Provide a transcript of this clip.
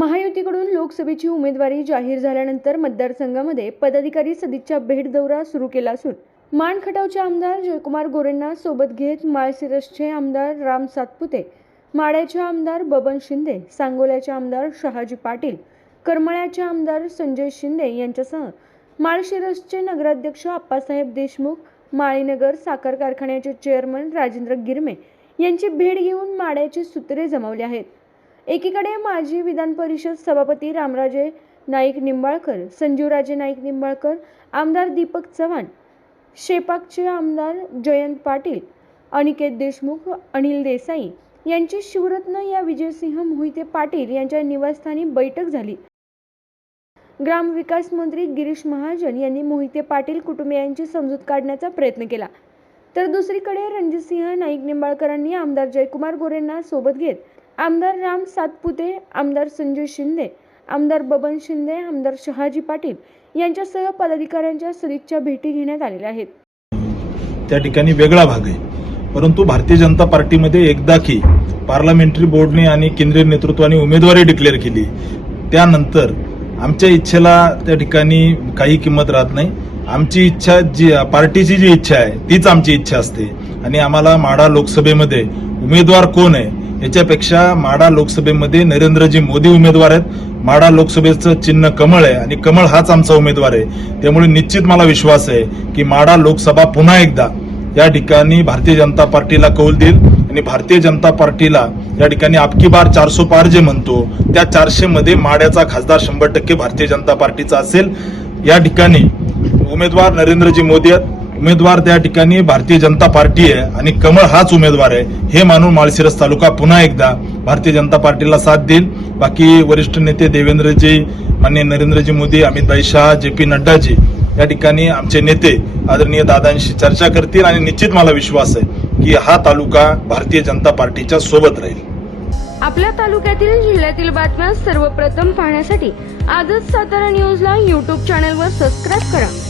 महायुतीकडून लोकसभेची उमेदवारी जाहीर झाल्यानंतर मतदारसंघामध्ये पदाधिकारी सदिच्छा भेट दौरा सुरू केला असून मानखटावचे आमदार जयकुमार गोरेंना सोबत घेत माळशिरसचे आमदार राम सातपुते माड्याचे आमदार बबन शिंदे सांगोल्याचे आमदार शहाजी पाटील करमळ्याचे आमदार संजय शिंदे यांच्यासह माळशिरसचे नगराध्यक्ष आप्पासाहेब देशमुख माळीनगर साखर कारखान्याचे चेअरमन राजेंद्र गिरमे यांची भेट घेऊन माड्याचे सूत्रे जमावली आहेत. एकीकडे माजी विधान परिषद सभापती रामराजे नाईक निंबाळकर संजीवराजे नाईक निंबाळकर आमदार दीपक चव्हाण शेपाकचे आमदार जयंत पाटील अनिकेत देशमुख अनिल देसाई यांची शिवरत्न या विजयसिंह मोहिते पाटील यांच्या निवासस्थानी बैठक झाली. ग्रामविकास मंत्री गिरीश महाजन यांनी मोहिते पाटील कुटुंबियांची समजूत काढण्याचा प्रयत्न केला. तर दुसरीकडे रणजितसिंह नाईक निंबाळकरांनी आमदार जयकुमार गोरेंना सोबत घेत आमदार राम सातपुते आमदार संजय शिंदे आमदार बबन शिंदे आमदार शहाजी पाटील यांच्यासह पदाधिकाऱ्यांच्या सदिच्छा भेटी घेण्यात आलेल्या आहेत. त्या ठिकाणी वेगळा भाग आहे. परंतु भारतीय जनता पार्टीमध्ये एकदा की पार्लमेंटरी बोर्डने आणि केंद्रीय नेतृत्वाने उमेदवारी डिक्लेअर केली. त्यानंतर आमच्या इच्छेला त्या ठिकाणी काही किंमत राहत नाही. आमची इच्छा जी पार्टीची जी इच्छा आहे तीच आमची इच्छा असते. आणि आम्हाला माढा लोकसभेमध्ये उमेदवार कोण आहे याच्यापेक्षा माडा लोकसभेमध्ये नरेंद्रजी मोदी उमेदवार आहेत. माडा लोकसभेचं चिन्ह कमळ आहे आणि कमळ हाच आमचा उमेदवार आहे. त्यामुळे निश्चित मला विश्वास आहे की माडा लोकसभा पुन्हा एकदा या ठिकाणी भारतीय जनता पार्टीला कौल देईल आणि भारतीय जनता पार्टीला या ठिकाणी आपकी बार चारशे पार जे म्हणतो त्या चारशे मध्ये माड्याचा खासदार शंभर टक्के भारतीय जनता पार्टीचा असेल. या ठिकाणी उमेदवार नरेंद्रजी मोदी आहेत. उमेदवार त्या ठिकाणी भारतीय जनता पार्टी आहे आणि कमळ हाच उमेदवार आहे हे मानून माळशिरस तालुका पुन्हा एकदा भारतीय जनता पार्टीला साथ देईल. बाकी वरिष्ठ नेते देवेंद्रजी मान्य नरेंद्रजी मोदी अमितभाई शहा जे पी नड्डाजी या ठिकाणी आमचे नेते आदरणीय दादांशी चर्चा करतील आणि निश्चित मला विश्वास आहे की हा तालुका भारतीय जनता पार्टीच्या सोबत राहील. आपल्या तालुक्यातील जिल्ह्यातील बातम्या सर्वप्रथम पाहण्यासाठी आजच सातारा न्यूजला यूट्यूब चॅनलवर सबस्क्राईब करा.